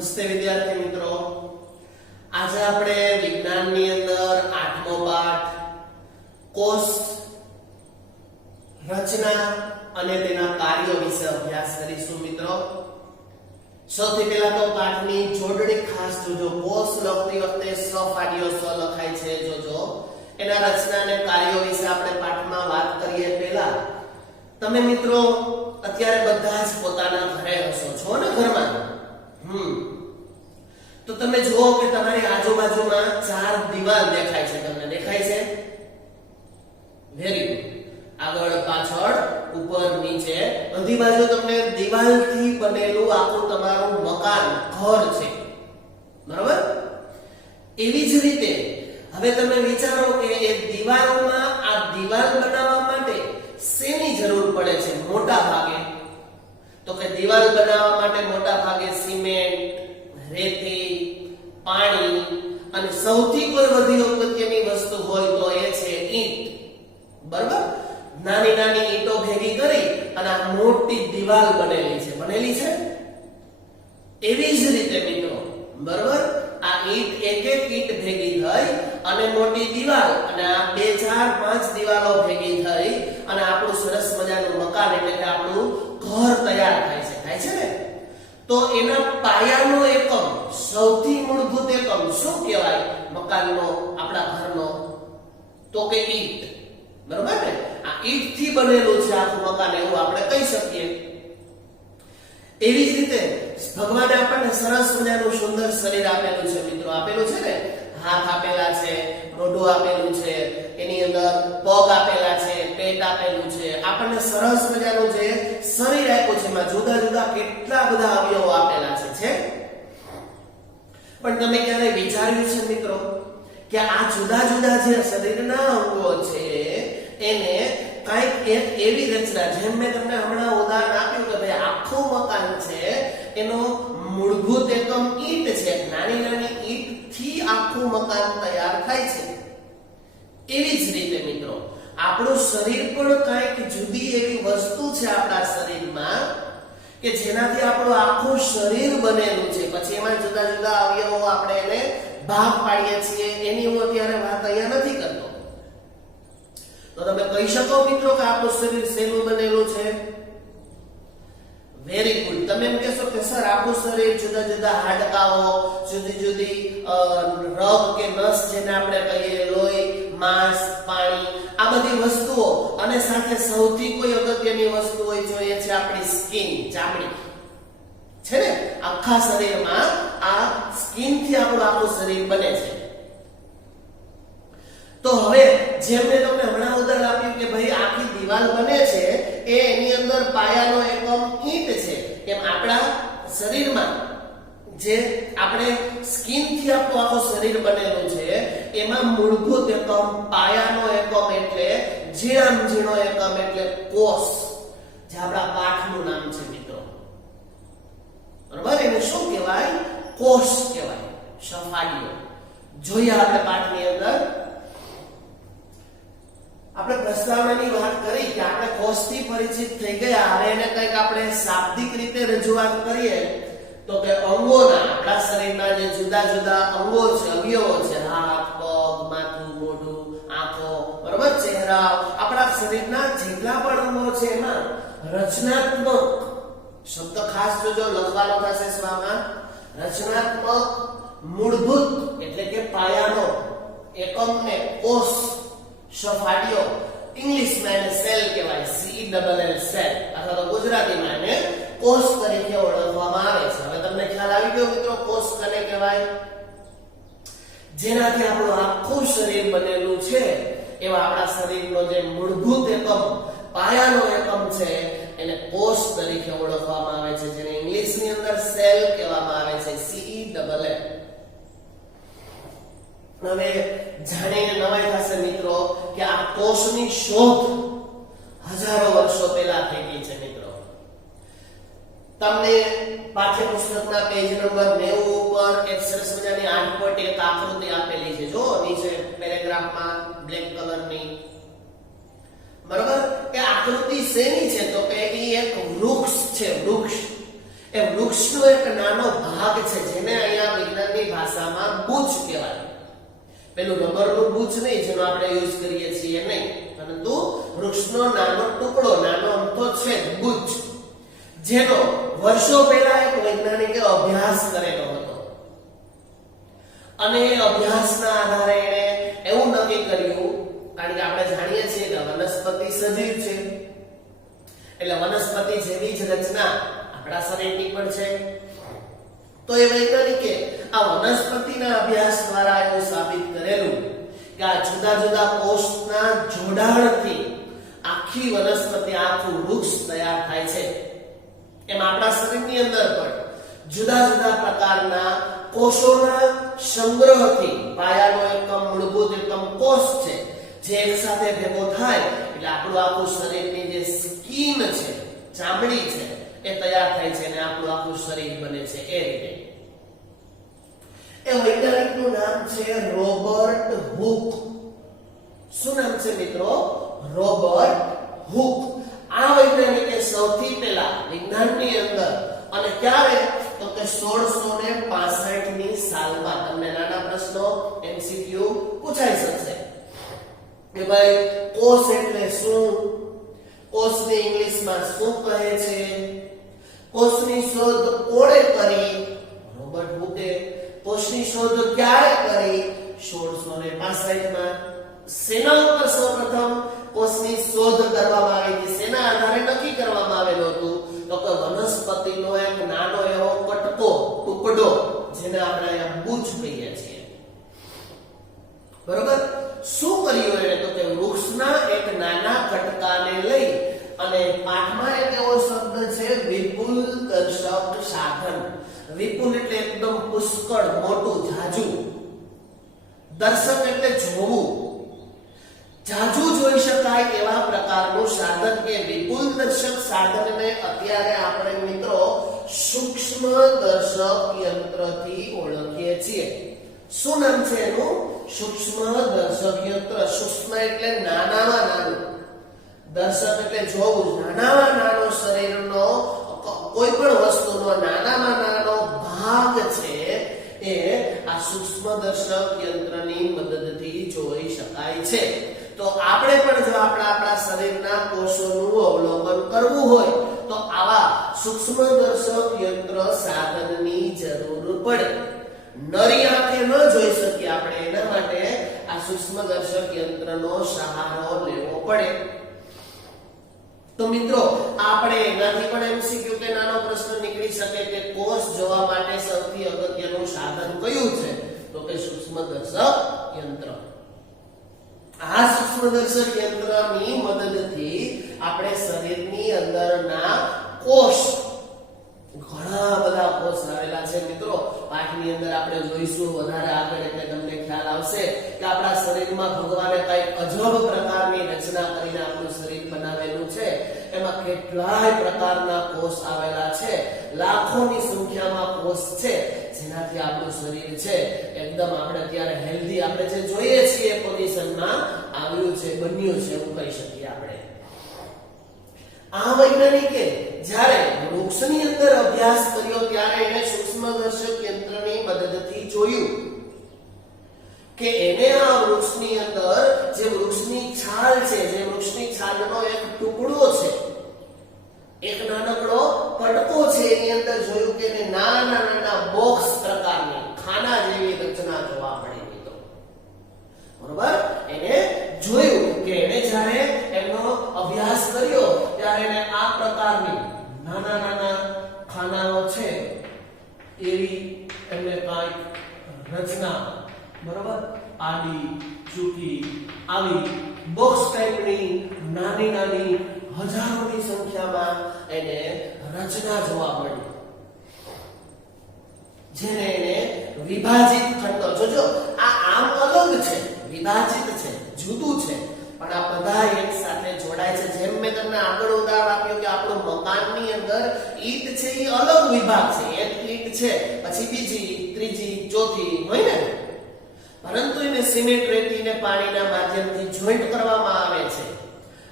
નમસ્તે વિદ્યાર્થી મિત્રો, આજે આપણે વિજ્ઞાનની અંદર 8મો પાઠ કોષ રચના અને તેના કાર્યો વિશે અભ્યાસ કરીશું મિત્રો। સૌથી પહેલા તો પાઠની જોડણી ખાસ જોજો। કોષ લખતી વખતે સ ફાડ્યો સ લખાય છે, જોજો। એના રચના અને કાર્યો વિશે આપણે પાઠમાં વાત કરીએ પહેલા તમે મિત્રો અત્યારે બધા જ પોતાના ઘરે હશો છો ને, ઘરમાં તો તમે જુઓ કે તમારી આજુબાજુમાં 4 દીવાલ દેખાય છે, તમને દેખાય છે? Very good. આગળ પાછળ ઉપર નીચે બધી બાજુ તમને દીવાલથી બનેલું આખું તમારું મકાન ઘર છે, બરાબર? એવી જ રીતે હવે તમે વિચારો કે એ દીવાલોમાં આ દીવાલ બનાવવા માટે શેની જરૂર પડે છે મોટા ભાગે? તો કે દીવાલ બનાવવા માટે મોટા ભાગે સિમેન્ટ, રેતી, પાણી અને સૌથી કોઈ વધુ અગત્યની વસ્તુ હોય તો એ છે ઈંટ, બરાબર? નાની નાની ઈંટો ભેગી કરી અને આ મોટી દીવાલ બનેલી છે। એવી જ રીતે મિત્રો, બરાબર, આ ઈંટ એક ઈંટ ભેગી થઈ અને મોટી દીવાલ અને આ 2, 4, 5 દીવાલો ભેગી થઈ અને આપણું સરસ મજાનું મકાન એટલે કે આપણું ઘર તૈયાર થાય છે ને? તો એના પાયાનો એકમ, સૌથી મૂળભૂત એકમ શું કહેવાય મકાનનો, આપણા ઘરનો? તો કે ઈંટ, બરાબર ને? આ ઈંટથી બનેલું છે આખું મકાન એવું આપણે કહી શકીએ। એવી જ રીતે ભગવાને આપણને સરસ મજાનું સુંદર શરીર આપેલું છે મિત્રો, આપેલું છે ને? હાથ આપેલા છે, મોઢું આપેલું છે, એની અંદર પગ આપેલા છે, પેટ આપેલું છે, આપણને સરસ મજાનું જે શરીર આપ્યું છે એમાં જુદા જુદા કેટલા બધા અવયવો આપેલા છે। પણ તમે ક્યારે વિચાર્યું છે મિત્રો કે આ જુદા જુદા જે શરીરના અંગો છે એને કઈક એક એવી રચના, જેમ મેં તમને હમણાં ઉદાહરણ આપ્યું કે ભાઈ આખું મકાન છે એનો મૂળભૂત એકમ ઈંટ છે, નાની નાની ઈંટથી આખું મકાન તૈયાર થાય છે। એવી જ રીતે મિત્રો આપણું શરીર પણ કઈક જુદી એવી વસ્તુ છે આપણા શરીરમાં કે જેનાથી આપણું આખું શરીર બનેલું છે। પછી એમાં જુદા જુદા અવયવો આપણે એને ભાગ પાડીએ છીએ, એની હું અત્યારે વાત અહીંયા નથી કરતો। તો તમે કહી શકો મિત્રો કે આપણું શરીર શેનું બનેલું છે? Very good. તમે એમ કહેશો કે સર આપણું શરીર જુદા જુદા હાડકાઓ, જુદી જુદી રગ કે નસ જેને આપણે કહીએ, લોહી, માંસ, પાણી, આ બધી વસ્તુઓ અને સાથે સૌથી કોઈ અગત્યની વસ્તુ હોય જો એ છે આપણી સ્કિન, ચામડી છે ને? આખા શરીરમાં આ સ્કિન થી આપણું આખું શરીર બને છે। તો હવે જેમ મેં તમને હમણાં ઉદાહરણ આપ્યું કે ભાઈ આખી દીવાલ બને છે એ એની અંદર પાયાનો એકમ ઈંટ છે, એમ આપણા શરીરમાં જે આપણે સ્કિન થી આપણું આખું શરીર બનેલું છે એમાં મૂળભૂત એકમ, પાયાનો એકમ એટલે ઝીણો એકમ એટલે કોષ, જે આપણા પાઠનું નામ છે મિત્રો, બરાબર? એને શું કહેવાય? કોષ કહેવાય, સફાડીઓ। જોઈએ આપણે પાઠની અંદર આપણે પ્રસ્તાવનાની વાત કરી કે આપણે કોષથી પરિચિત થઈ ગયા, હવે એને કંઈક આપણે શાબ્દિક રીતે રજૂઆત કરીએ તો કે અંગોના, આપણા શરીરના જે જુદા જુદા અંગો છે, અવયવો છે, હાથ, પગ, માથું, મોઢું, આંખો, બરાબર, ચહેરા, આપણા શરીરના જેટલા પણ અંગો છે એમાં રચનાત્મક શબ્દ ખાસ જોજો, લખવાનો થશે સ્વામાં, રચનાત્મક, મૂળભૂત એટલે કે પાયાનો એકમને કોષ, સફાડીઓ, ઇંગ્લિશમાં એને સેલ કહેવાય, CELL સેલ, અથવા તો ગુજરાતીમાં એને કોષ તરીકે ઓળખવામાં આવે છે। હવે તમને ખ્યાલ આવી ગયો મિત્રો કોષ કોને કહેવાય? જેનાથી આપણું આખું શરીર બનેલું છે એવા આપણા શરીરનો જે મૂળભૂત એકમ, પાયાનો એકમ છે એને કોષ તરીકે ઓળખવામાં આવે છે, જેને ઇંગ્લિશની અંદર સેલ કહેવામાં આવે છે, CELL। હવે જાણીને નવાઈ થશે મિત્રો કે આ કોષની શોધ હજારો વર્ષો પહેલા થઈ ગઈ છે મિત્રો। તમને પાઠ્યપુસ્તકના પેજ નંબર 90 ઉપર એક સરસ મજાની 8.1 આકૃતિ આપેલી છે, જો નીચે પેરેગ્રાફમાં બ્લેક કલરની, બરાબર? એ આકૃતિ શેની છે? તો કે એ એક વૃક્ષ છે, વૃક્ષ। એ વૃક્ષનો એક નાનો ભાગ છે જેને અહીંયા વિજ્ઞાનની ભાષામાં બુચ કહેવાય. પેલું રબરનું બુચ નહીં જેનો આપણે યુઝ કરીએ છીએ નહીં, પરંતુ વૃક્ષનો નાનો ટુકડો, નાનો અમથો છે બુચ, જેનો વર્ષો પહેલા એક વૈજ્ઞાનિકે અભ્યાસ કરેલો હતો અને એ અભ્યાસના આધારે એણે એવું નક્કી કર્યું, કારણ કે આપણે જાણીએ છીએ કે વનસ્પતિ સજીવ છે એટલે વનસ્પતિ જેવી જ રચના આપણા શરીરની પણ છે. તો એ વૈજ્ઞાનિકે આ વનસ્પતિના અભ્યાસ દ્વારા એવું સાબિત કરેલું કે આ જુદા જુદા કોષના જોડાણથી આખી વનસ્પતિ, આખું વૃક્ષ તૈયાર થાય છે. એમ આપણા શરીરની અંદર પણ જુદા જુદા પ્રકારના કોષોના સંગ્રહથી પાયાનો એકમ, મૂળભૂત એકમ કોષ છે, જે એક સાથે ભેગો થાય એટલે આપણું આખું શરીરની જે સ્કિન છે, ચામડી છે, એ તૈયાર થાય છે અને આપણું આખું શરીર બને છે. એ રીતે એ વૈજ્ઞાનિકનું નામ છે રોબર્ટ હુક. શું નામ છે મિત્રો? Robert Hooke. આ વૈજ્ઞાનિકે સૌથી પહેલા વિજ્ઞાનની અંદર, અને ક્યારે તો કે 1665 ની સાલમાં, તમને નાના પ્રશ્નો MCQ પૂછાઈ શકશે કે ભાઈ કોષ એટલે શું, કોષને ઇંગ્લિશમાં શું કહે છે, કોષની શોધ કોણે કરી? રોબર્ટ હુકે. કોષની શોધ ક્યારે કરી? 1665 માં. શેના ઉપર સૌપ્રથમ કોષની શોધ કરવામાં આવી હતી? શેના આધારે નક્કી કરવામાં આવેલું હતું? તો કે વનસ્પતિનો એક નાનો એવો કટકો, ટુકડો, જેને આપણે અહીંયા બુચ કહીએ છીએ. બરોબર? શું કર્યું એને? તો કે વૃક્ષના એક નાના કટકાને લઈ અને પાઠમાં એક એવો શબ્દ છે વિપુલ દર્શક સાધન. વિપુલ એટલે એકદમ પુષ્કળ, મોટું, જાજુ. દર્શક એટલે જોવું, જાજુ જોઈ શકાય એવા પ્રકારનું સાધન કે વિપુલ દર્શક સાધનને અત્યારે આપણે મિત્રો સૂક્ષ્મ દર્શક યંત્રથી ઓળખીએ છીએ. શું નામ છે એનું? સૂક્ષ્મ દર્શક યંત્ર. સૂક્ષ્મ એટલે નાનામાં નાનું, દર્શક એટલે જોવું. નાનામાં નાનો શરીરનો કોઈ પણ વસ્તુનો નાનામાં નાનો ભાગ છે એ આ સૂક્ષ્મ દર્શક યંત્રની મદદથી જોઈ શકાય છે. તો આપણે પણ જો આપણા શરીરના કોષોનું અવલોકન કરવું હોય તો આવા સૂક્ષ્મ દર્શક યંત્ર સાધનની જરૂર પડે. નરી આંખે ન જોઈ શકીએ આપણે, એના માટે આ સૂક્ષ્મદર્શક યંત્રનો સહારો લેવો પડે. તો મિત્રો આપણે એનાથી પણ MCQ કે નાનો પ્રશ્ન નીકળી શકે કે કોષ જોવા માટે સૌથી અગત્યનું સાધન કયું છે? તો કે સૂક્ષ્મદર્શક યંત્ર. આ સૂક્ષ્મદર્શક યંત્રની મદદથી આપણે શરીરની અંદરના કોષ, ઘણા બધા કોષ આવેલા છે મિત્રો. પાઠની અંદર આપણે જોઈશું વધારે આગળ એટલે તમને ખ્યાલ આવશે કે આપણા શરીરમાં ભગવાને કઈ અજબ પ્રકારની રચના કરીને આપણું શરીર બનાવેલું છે. એમાં કેટલાય પ્રકારના કોષ આવેલા છે, લાખોની સંખ્યામાં કોષ છે, જેનાથી આપણું શરીર છે એકદમ આપણે અત્યારે હેલ્ધી, આપણે જે જોઈએ છીએ પોઝિશનમાં આવ્યું છે, બન્યું છે એવું કહી શકીએ આપણે. આ વૈજ્ઞાનિકે જ્યારે વૃક્ષની અંદર અભ્યાસ કર્યો ત્યારે એને સૂક્ષ્મદર્શક યંત્રની મદદથી જોયું કે એને આ વૃક્ષની અંદર જે વૃક્ષની છાલ છે, જે વૃક્ષની છાલનો એક ટુકડો છે, એક નાનકડો કટકો છે, એની અંદર જોયું કે એને નાના નાના બોક્સ પ્રકારની ખાના જેવી રચના જોવા મળી મિત્રો. બરોબર? એને જોયું કે એને જ્યારે એનો અભ્યાસ કર્યો ત્યારે એને આ પ્રકારની નાના નાના ખાનાઓ છે એવી એમને કાંઈક રચના, બરોબર, આડી ચૂકી આવી બોક્સ ટાઈપની નાની નાની હજારોની સંખ્યામાં એને રચના જોવા મળી, જેને એને વિભાજિત ખંડો. જોજો આ આમ અલગ છે, વિભાજિત છે, જુદું છે, પણ આ બધા એક સાથે જોડાય છે. જેમ મેં તમને આગળ ઉદાહરણ આપ્યું કે આપણું મકાનની અંદર ઈંટ છે એ અલગ વિભાગ છે, એક ઈંટ છે પછી બીજી, ત્રીજી, ચોથી હોય ને, પરંતુ એને સિમેન્ટ, રેતી ને પાણીના માધ્યમથી જોઈન્ટ કરવામાં આવે છે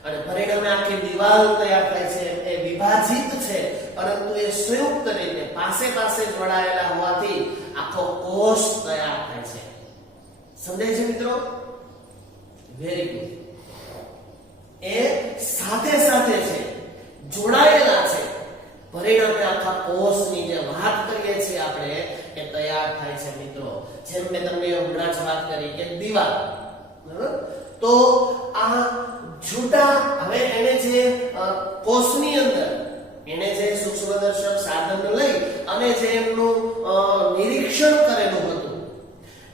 અને પરિણામે આખી દીવાલ તૈયાર થાય છે. એ વિભાજિત છે પરંતુ એ સંયુક્ત રીતે પાસે પાસે જોડાયેલા હોવાથી આખો કોષ તૈયાર થાય છે. સમજાય છે મિત્રો? Very good. એ સાથે સાથે છે, જોડાયેલા છે, પરિણામે આખા કોષની જે વાત કરીએ છીએ આપણે એ તૈયાર થાય છે મિત્રો. જેમ મેં તમને હમણાં જ વાત કરી કે દીવાલ, બરાબર? તો આ છૂટા હવે એને જે કોષની અંદર એને જે સૂક્ષ્મદર્શક સાધન લઈ અને જે એમનું નિરીક્ષણ કરેલું હતું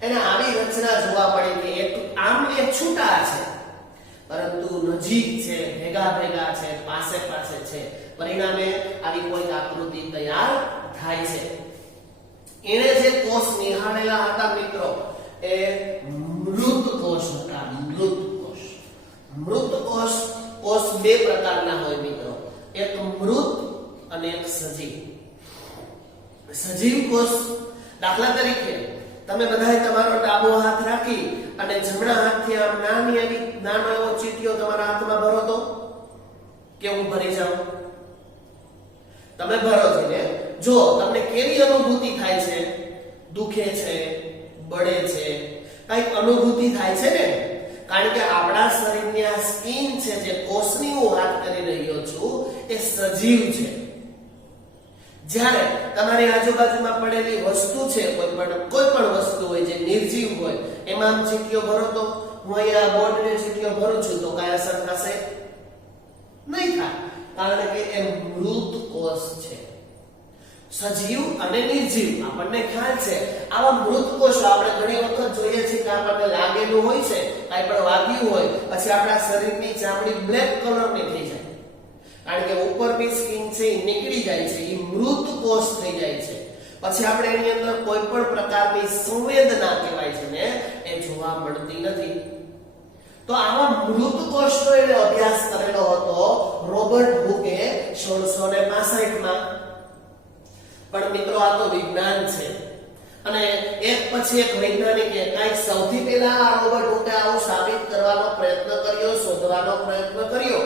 એને આવી રચના જોવા મળી કે એક આમ એ છૂટા છે પરંતુ નજીક છે, ભેગા ભેગા છે, પાસે પાસે છે, પરિણામે આવી કોઈ આકૃતિ તૈયાર થાય છે. એને જે કોષ નિહાળેલા હતા મિત્રો એ મૃત કોષ હતા. મૃત કોષ બે પ્રકારના હોય મિત્રો, એક મૃત અને એક સજીવ. સજીવ કોષ, દાખલા તરીકે તમે બધાએ તમારો ડાબો હાથ રાખી અને જમણા હાથથી આમ નાનો એવો ચીટીઓ તમારા હાથમાં ભરો તો કેવું ભરી જાવ? તમે ભરો છો ને? જો તમને કેવી અનુભૂતિ થાય છે? દુખે છે, બળે છે, કઈક અનુભૂતિ થાય છે ને? કારણ કે આપણા શરીરની આ સ્કિન છે, જે કોષની હું વાત કરી રહ્યો છું, એ સજીવ છે. જ્યારે તમારી આજુબાજુમાં પડેલી વસ્તુ છે, કોઈ પણ વસ્તુ હોય જે નિર્જીવ હોય, એમાં ચીટીઓ ભરો તો હું અહીંયા બોર્ડને ચીટીઓ ભરું છું તો કઈ અસર થશે? નહીં થાય, કારણ કે એ મૃત કોષ છે. સજીવ અને નિર્જીવ આપણને ખ્યાલ છે. આવા મૃત કોષો આપણે ઘણી વખત જોઈએ છીએ કે આપણને લાગેલું હોય છે, કાંઈ પણ વાગ્યું હોય, પછી આપણા શરીરની ચામડી બ્લેક કલરની થઈ જાય, કારણ કે ઉપરની સ્કિન છે એ નીકળી જાય છે, એ મૃત કોષ થઈ જાય છે. પછી આપણે એની અંદર કોઈ પણ પ્રકારની સંવેદના કહેવાય છે ને એ જોવા મળતી નથી. તો આવા મૃત કોષનો એને અભ્યાસ કરેલો હતો રોબર્ટ હુકે 1665માં. પણ મિત્રો આ તો વિજ્ઞાન છે અને એક પછી એક વૈજ્ઞાનિકે કઈક સૌથી પહેલા આ રોબર્ટ હુકે આવું સાબિત કરવાનો પ્રયત્ન કર્યો, શોધવાનો પ્રયત્ન કર્યો,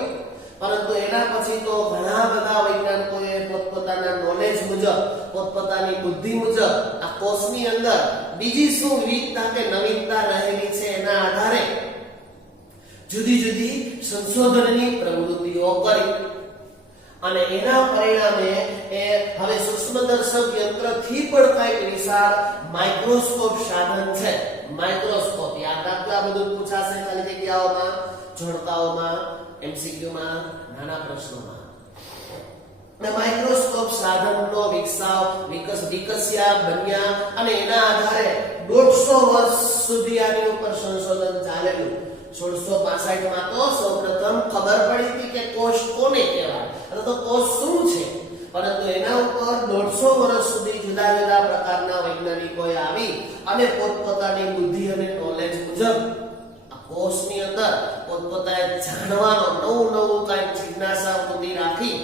પરંતુ એના પછી તો ઘણા બધા વૈજ્ઞાનિકોએ પોતપોતાના નોલેજ મુજબ, પોતપોતાની બુદ્ધિ મુજબ આ કોષની અંદર બીજી શું વિવિધતા કે નવીનતા રહેલી છે એના આધારે જુદી જુદી સંશોધનની પ્રવૃત્તિઓ કરી અને એના પરિણામે એ હવે સૂક્ષ્મદર્શક યંત્રથી પણ કઈક વિશાળ માઇક્રોસ્કોપ સાધન છે. માઇક્રોસ્કોપ યાદ રાખજો, આ બધું પૂછાશે ખાલી જગ્યાઓમાં, જોડકાઓમાં, એમસીક્યુમાં, નાના પ્રશ્નોમાં. અને માઇક્રોસ્કોપ સાધનનો વિકસ્યા બન્યા અને એના આધારે 150 વર્ષ સુધી આની ઉપર સંશોધન ચાલેલું. 1665માં તો સૌપ્રથમ ખબર પડી હતી કે કોષ કોને કહેવાય અથવા તો કોષ શું છે, પરંતુ એના ઉપર 150 વર્ષ સુધી જુદા જુદા પ્રકારના વૈજ્ઞાનિકોએ આવી અને પોતપોતાની બુદ્ધિ અને નોલેજ મુજબ આ કોષની અંદર પોતપોતાએ જાણવાનો નવું કાંઈક જિજ્ઞાસા બુદ્ધિ રાખી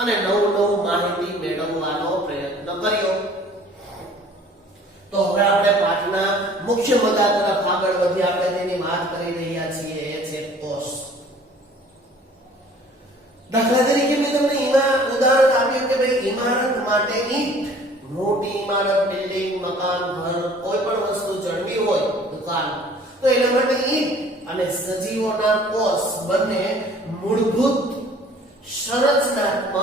અને નવું માહિતી મેળવવાનો પ્રયત્ન કર્યો. તો હવે આપણે પાઠના મુખ્ય મુદ્દા તરફ આગળ વધી આપણે તેની વાત કરી રહ્યા છીએ, એ છે કોષ. દાખલા તરીકે મેં તમને ઉદાહરણ આપ્યું કે ભાઈ ઇમારત માટે ઈંટ, મોટી ઇમારત, બિલ્ડિંગ, મકાન, ઘર, કોઈ પણ વસ્તુ જળવી હોય, દુકાન, તો એના માટે ઈંટ અને સજીવોના કોષ બંને મૂળભૂત સંરચનાત્મક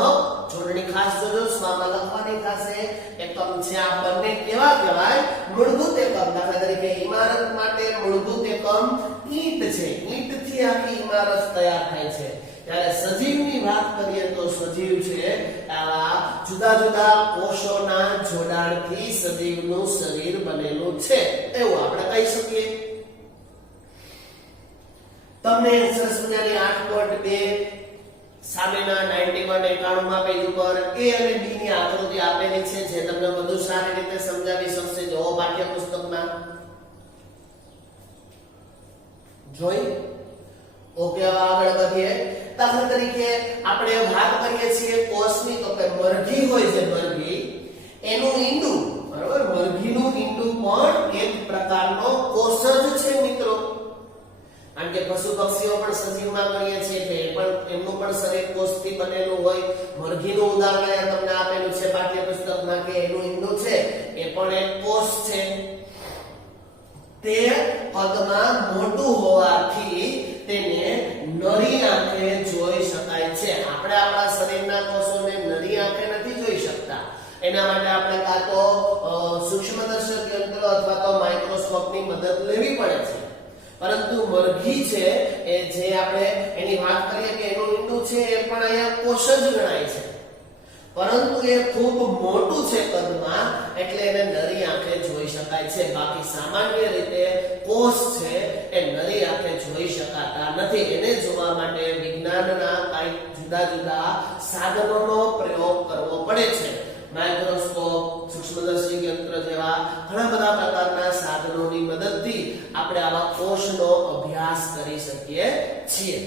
જોડણી, ખાસ જોજો સ્વામાં લખવાની થશે, એકમ છે આ બંને કેવા કહેવાય? મૂળભૂત એકમ. દાખલા તરીકે ઇમારત માટે મૂળભૂત એકમ ઈંટ છે, ઈંટથી આખી ઇમારત તૈયાર થાય છે. ત્યારે સજીવની વાત કરીએ તો સજીવ છે આવા જુદા જુદા કોષોના જોડાણથી સજીવનું શરીર બનેલું છે એવું આપણે કહી શકીએ. તમને સંસ્કૃતિની 8.2 સામેના 91-91 માં પેજ ઉપર A અને B ની આકૃતિ આપેલી છે, જે તમને વધુ સારી રીતે સમજાવી શકશે. જો પાઠ્યપુસ્તકમાં જોઈ. ઓકે, આગળ વધીએ. દાખલા તરીકે આપણે વાત કરીએ છીએ કોષની, તો કે મરઘી હોય છે, મરઘી એનું ઈંડું, બરાબર, મરઘીનું ઈંડું પણ એક પ્રકારનો કોષ જ છે મિત્રો. કારણ કે પશુ પક્ષીઓ પણ સજીવમાં ગણીએ છીએ કે એ પણ એમનું પણ શરીર કોષથી બનેલું હોય. મરઘીનું ઉદાહરણ અહીંયા તમને આપેલું છે પાઠ્યપુસ્તકમાં કે એનું ઈંડું છે એ પણ એક કોષ છે. તે કદમાં મોટું હોવાથી તેને નરી આંખે જોઈ શકાય છે. આપણે આપણા શરીરના કોષોને નરી આંખે નથી જોઈ શકતા. એના માટે આપણે કાં તો સૂક્ષ્મદર્શક યંત્ર અથવા તો માઇક્રોસ્કોપની મદદ લેવી પડે છે. પરંતુ મરઘી છે એ જે આપણે એની વાત કરીએ કે એનું ઈંડું છે એ પણ અહીંયા કોષ જ ગણાય છે. પરંતુ એ ખૂબ મોટું છે કદમાં એટલે એને નરી આંખે જોઈ શકાય છે. બાકી સામાન્ય રીતે કોષ છે એ નરી આંખે જોઈ શકાતા નથી. એને જોવા માટે વિજ્ઞાનના કંઈક જુદા જુદા સાધનોનો પ્રયોગ કરવો પડે છે. માઇક્રોસ્કોપ, સૂક્ષ્મદર્શક યંત્ર જેવા ઘણા બધા પ્રકારના સાધનોની મદદથી આપણે આવા કોષનો અભ્યાસ કરી શકીએ છીએ.